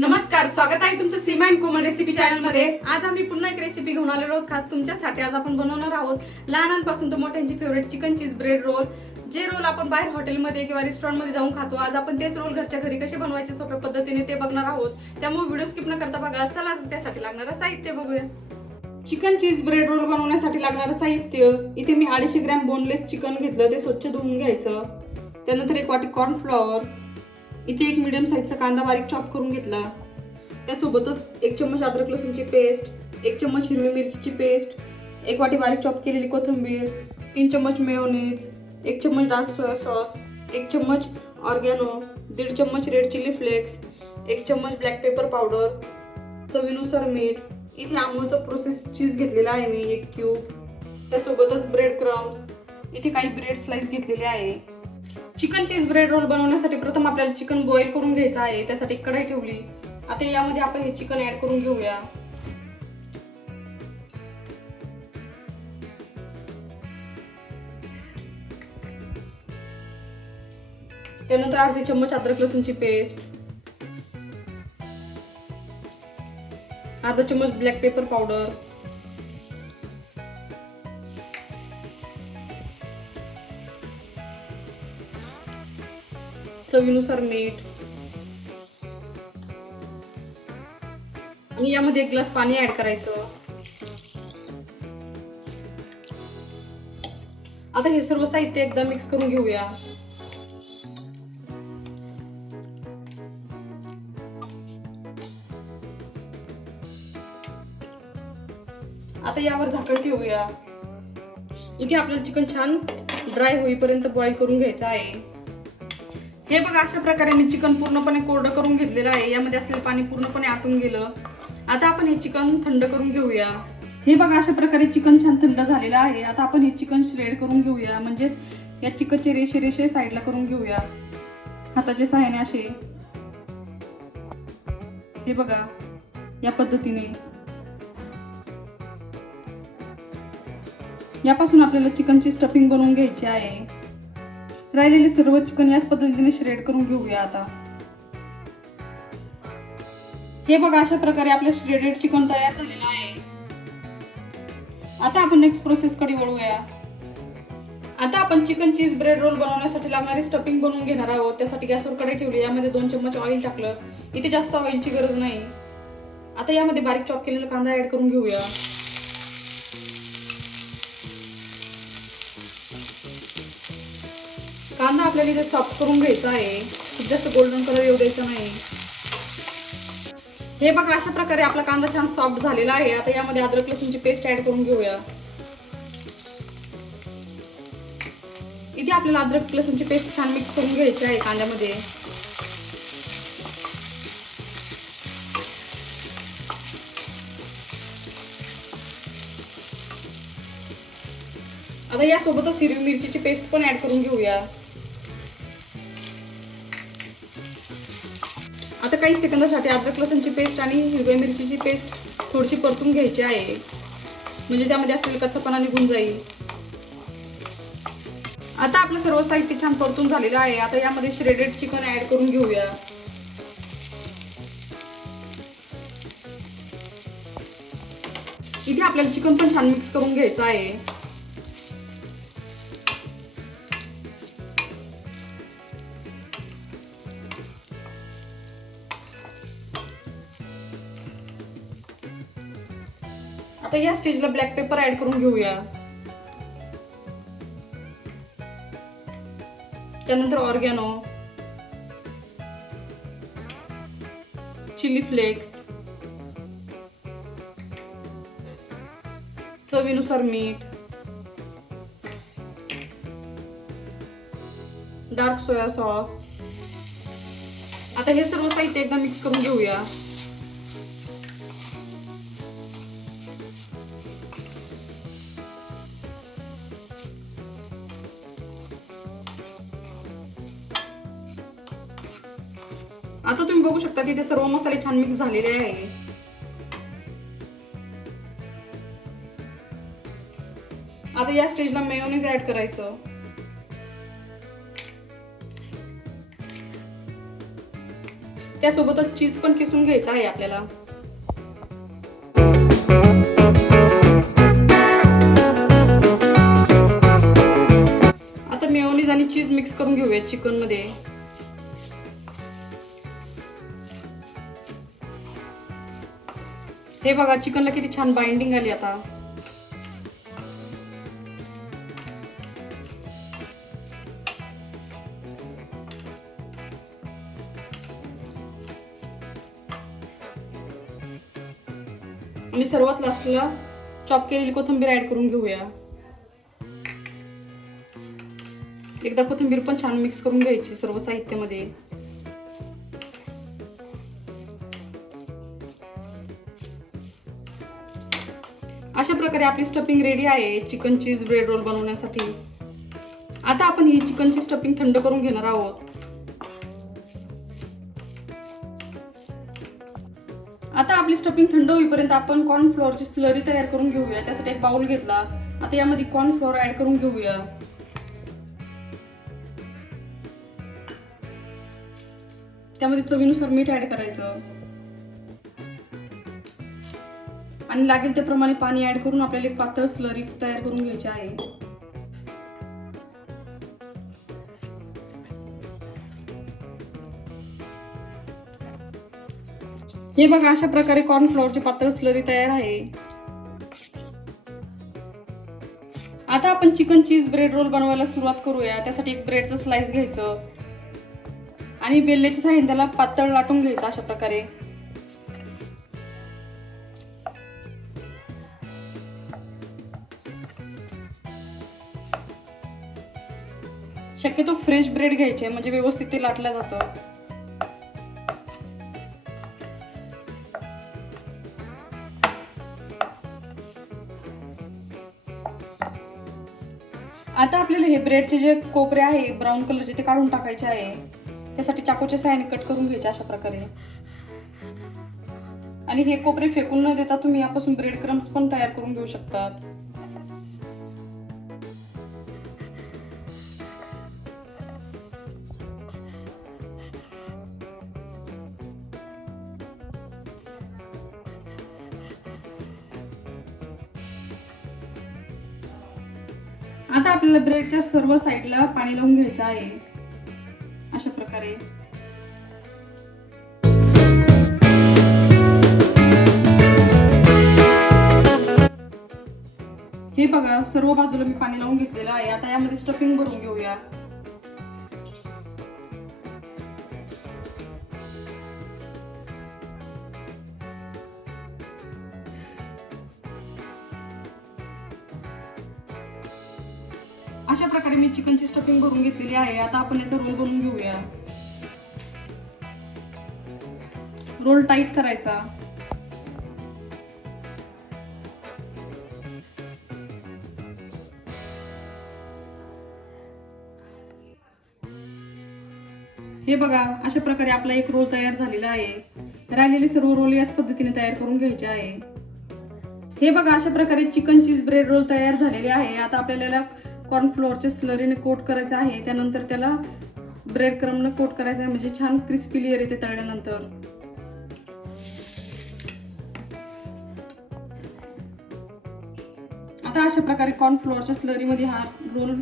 नमस्कार स्वागत आहे तुमचं सीमा अँड कोमल रेसिपी चॅनलमध्ये. आज आम्ही पुन्हा एक रेसिपी घेऊन आलेलो आहोत. खास तुमच्यासाठी आज आपण बनवणार आहोत लहानांपासून तर मोठ्यांची favourite chicken cheese bread roll जे रोल आपण बाहेर हॉटेलमध्ये किंवा रेस्टॉरंटमध्ये जाऊन खातो आज आपण तेच रोल घरच्या घरी कसे बनवायचे सोप्या पद्धतीने ते बघणार आहोत. त्यामुळे व्हिडिओ स्किप न करता बघा. चला त्यासाठी लागणारं साहित्य बघूया. चिकन चीज ब्रेड रोल बनवण्यासाठी लागणारं साहित्य. इथे मी अडीचशे ग्रॅम बोनलेस चिकन घेतलं. ते स्वच्छ धुवून घ्यायचं. त्यानंतर एक वाटी कॉर्नफ्लॉवर इथे एक मिडियम साईजचा कांदा बारीक चॉप करून घेतला. त्यासोबतच एक चम्मच अद्रक लसूणची पेस्ट एक चम्मच हिरवी मिरचीची पेस्ट एक वाटी बारीक चॉप केलेली कोथिंबीर तीन चम्मच मेयोनीज एक चम्मच डार्क सोया सॉस एक चम्मच ऑर्गॅनो दीड चम्मच रेड चिली फ्लेक्स एक चम्मच ब्लॅक पेपर पावडर चवीनुसार मीठ. इथे अमूलचं प्रोसेस चीज घेतलेला आहे मी एक क्यूब त्यासोबतच ब्रेड क्रम्स इथे काही ब्रेड स्लाइस घेतलेले आहे. चिकन चीज ब्रेड रोल बनवण्यासाठी प्रथम आपल्याला चिकन बॉईल करून घ्यायचं आहे. त्यासाठी कढाई ठेवली. आता यामध्ये आपण हे चिकन ऍड करून घेऊया. त्यानंतर अर्धी चम्मच अद्रक लसूणची पेस्ट अर्धा चम्मच ब्लॅक पेपर पावडर चवीनुसार मीठ. आणि यामध्ये एक ग्लास पाणी ऍड करायचं. आता हे सर्व साहित्य एकदा मिक्स करून घेऊया. आता यावर झाकण ठेवूया. इथे आपल्याला चिकन छान ड्राय होईपर्यंत बॉईल करून घ्यायचं आहे. हे बघा अशा प्रकारे मी चिकन पूर्णपणे कोरडं करून घेतलेलं आहे. यामध्ये असलेलं पाणी पूर्णपणे आटून गेलं. आता आपण हे चिकन थंड करून घेऊया. हे बघा अशा प्रकारे चिकन छान थंड झालेलं आहे. आता आपण हे चिकन श्रेड करून घेऊया. म्हणजेच या चिकनचे रेषे रेषे साईडला करून घेऊया. हाताचे सहाय्याने असे. हे बघा या पद्धतीने. यापासून आपल्याला चिकनची स्टफिंग बनवून घ्यायची आहे. राहिलेले सर्व चिकन याच पद्धतीने श्रेड करून घेऊया आता. हे बघा अशा प्रकारे आपलं श्रेडेड चिकन तयार झालेलं आहे. आता आपण नेक्स्ट प्रोसेस कडे वळूया. आता आपण चिकन चीज ब्रेड रोल बनवण्यासाठी लागणारी स्टफिंग बनवून घेणार आहोत. त्यासाठी गॅसवर कडे ठेवली यामध्ये दोन चम्मच ऑइल टाकलं. इथे जास्त ऑइलची गरज नाही. आता यामध्ये बारीक चॉप केलेला कांदा ऍड करून घेऊया. कांदा आपल्याला इथे सॉफ्ट करून घ्यायचा आहे. खूप जास्त गोल्डन कलर येऊ द्यायचा नाही. हे बघा अशा प्रकारे आपला कांदा छान सॉफ्ट झालेला आहे. आता यामध्ये अद्रक लसूणची पेस्ट ऍड करून घेऊया. इथे आपल्याला अद्रक लसूणची पेस्ट छान मिक्स करून घ्यायची आहे कांद्यामध्ये. आता यासोबतच हिरवी मिरचीची पेस्ट पण ऍड करून घेऊया. काही सेकंदासाठी अद्रक लसूणची पेस्ट आणि हिरव्या मिरचीची पेस्ट थोडीशी परतून घ्यायची आहे. म्हणजे त्यामध्ये असलेला कच्चापणा निघून जाईल. आता आपलं सर्व साहित्य छान परतून झालेलं आहे. आता यामध्ये श्रेडेड चिकन ऍड करून घेऊया. इथे आपल्याला चिकन पण छान मिक्स करून घ्यायचं आहे. आता या स्टेजला ब्लॅक पेपर ऍड करून घेऊया. त्यानंतर ऑर्गॅनो चिली फ्लेक्स चवीनुसार मीठ. डार्क सोया सॉस आता हे सर्व साहित्य एकदा मिक्स करून घेऊया. आता तुम्ही बघू शकता की सर्व मसाले छान मिक्स झालेले आहे. आता या स्टेजला मेयोनीज ऍड करायचं. त्यासोबतच चीज पण किसून घ्यायचं आहे आपल्याला. आता मेयोनीज आणि चीज मिक्स करून घेऊया चिकनमध्ये. हे बघा चिकनला किती छान बाइंडिंग आली आता. आणि सर्वात लास्टला चॉप केलेली कोथिंबीर ऍड करून घेऊया. एकदा कोथिंबीर पण छान मिक्स करून घ्यायची सर्व साहित्यामध्ये. अशा प्रकारे आपली स्टफिंग रेडी आहे. चिकन चीज ब्रेड रोल बनवण्यासाठी. आता आपण ही चिकनची स्टफिंग थंड करून घेणार आहोत. आता आपली स्टफिंग थंड होईपर्यंत आपण कॉर्न फ्लोअरची स्लरी तयार करून घेऊया. त्यासाठी एक बाउल घेतला. आता यामध्ये कॉर्न फ्लोअर ऍड करून घेऊया. त्यामध्ये चवीनुसार मीठ ऍड करायचं. आणि लागेल त्याप्रमाणे पाणी ऍड करून आपल्याला एक पातळ स्लरी तयार करून घ्यायची आहे. हे बघा अशा प्रकारे कॉर्नफ्लॉवरची पातळ स्लरी तयार आहे. आता आपण चिकन चीज ब्रेड रोल बनवायला सुरुवात करूया. त्यासाठी एक ब्रेडचं स्लाइस घ्यायचं. आणि बेल्ल्याच्या साह्याने त्याला पातळ लाटून घ्यायचं अशा प्रकारे. शक्यतो फ्रेश ब्रेड घ्यायचे म्हणजे व्यवस्थित ते लाटलं जातं. आता आपल्याला हे ब्रेडचे जे कोपरे आहे ब्राऊन कलरचे ते काढून टाकायचे आहे. त्यासाठी चाकूच्या साह्याने कट करून घ्यायचे अशा प्रकारे. आणि हे कोपरे फेकून न देता तुम्ही यापासून ब्रेड क्रम्स पण तयार करून घेऊ शकतात. आता आपल्याला ब्रेडच्या सर्व साईडला पाणी लावून घ्यायचं आहे. अशा प्रकारे. हे बघा सर्व बाजूला मी पाणी लावून घेतलेलं आहे. आता यामध्ये स्टफिंग भरून घेऊया. अशा प्रकारे मी चिकनची स्टफिंग भरून घेतलेली आहे. आता आपण याचा रोल बनवून घेऊया. रोल टाईट करायचा. हे बघा अशा प्रकारे आपला एक रोल तयार झालेला आहे. राहिलेले सर्व रोल याच पद्धतीने तयार करून घ्यायचे आहे. हे बघा अशा प्रकारे चिकन चीज ब्रेड रोल तयार झालेले आहे. आता आपल्याला कॉर्नफ्लोअरच्या स्लरीने कोट करायचं आहे त्यानंतर त्याला ब्रेड क्रमने कोट करायचं आहे म्हणजे छान क्रिस्पी लेअर येते तळल्यानंतर. आता अशा प्रकारे कॉर्नफ्लोअरच्या स्लरीमध्ये हा रोल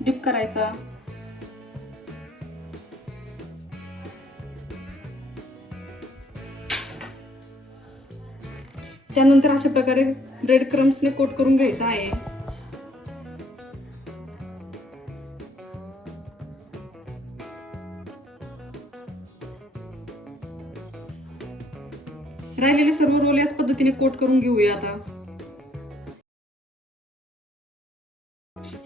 डिप करायचा. त्यानंतर अशा प्रकारे ब्रेड क्रम्सने कोट करून घ्यायचा आहे. राहिलेले सर्व रोल याच पद्धतीने कोट करून घेऊया आता.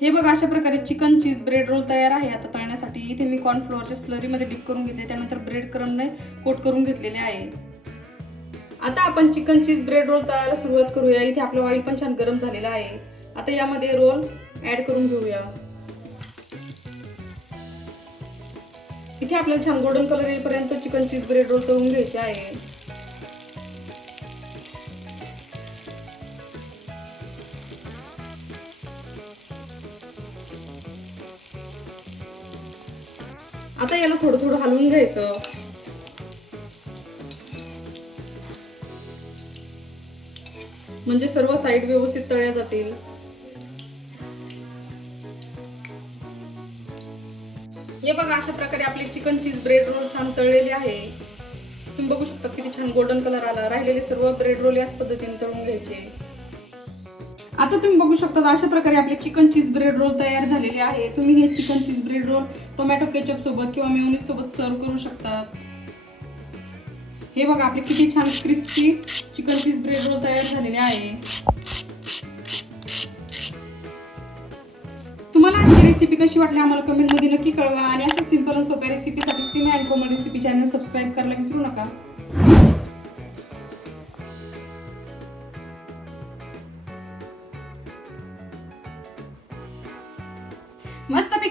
हे बघा अशा प्रकारे चिकन चीज ब्रेड रोल तयार आहे. आता तळण्यासाठी इथे मी कॉर्नफ्लोअरच्या स्लरीमध्ये डिप करून घेतले. त्यानंतर ब्रेड क्रमने कोट करून घेतलेले आहे. आता आपण चिकन चीज ब्रेड रोल तळायला सुरुवात करूया. इथे आपलं ऑइल पण छान गरम झालेलं आहे. आता यामध्ये रोल ऍड करून घेऊया. इथे आपल्याला छान गोल्डन कलर येईपर्यंत चिकन चीज ब्रेड रोल तळून घ्यायचे आहे. आता याला थोडं थोडं हलवून घ्यायचं. म्हणजे सर्व साईड व्यवस्थित तळ्या जातील. हे बघा अशा प्रकारे आपली चिकन चीज ब्रेड रोल छान तळलेले आहे. तुम्ही बघू शकता किती छान गोल्डन कलर आला. राहिलेले सर्व ब्रेड रोल याच पद्धतीने तळून घ्यायचे. आता तुम्ही बघू शकता अशा प्रकारे आपले चिकन चीज ब्रेड रोल तयार झालेले आहे. तुम्ही हे chicken cheese bread roll tomato ketchup सोबत किंवा मेयोनीज सोबत सर्व करू शकता. हे बघा आपले किती छान crispy chicken cheese bread roll तयार झालेले आहे. तुम्हाला आमची रेसिपी कशी वाटली आम्हाला कमेंटमध्ये नक्की कळवा आणि अशा सिंपल सोप्या रेसिपीसाठी Seema and Komal recipe channel subscribe करायला विसरू नका.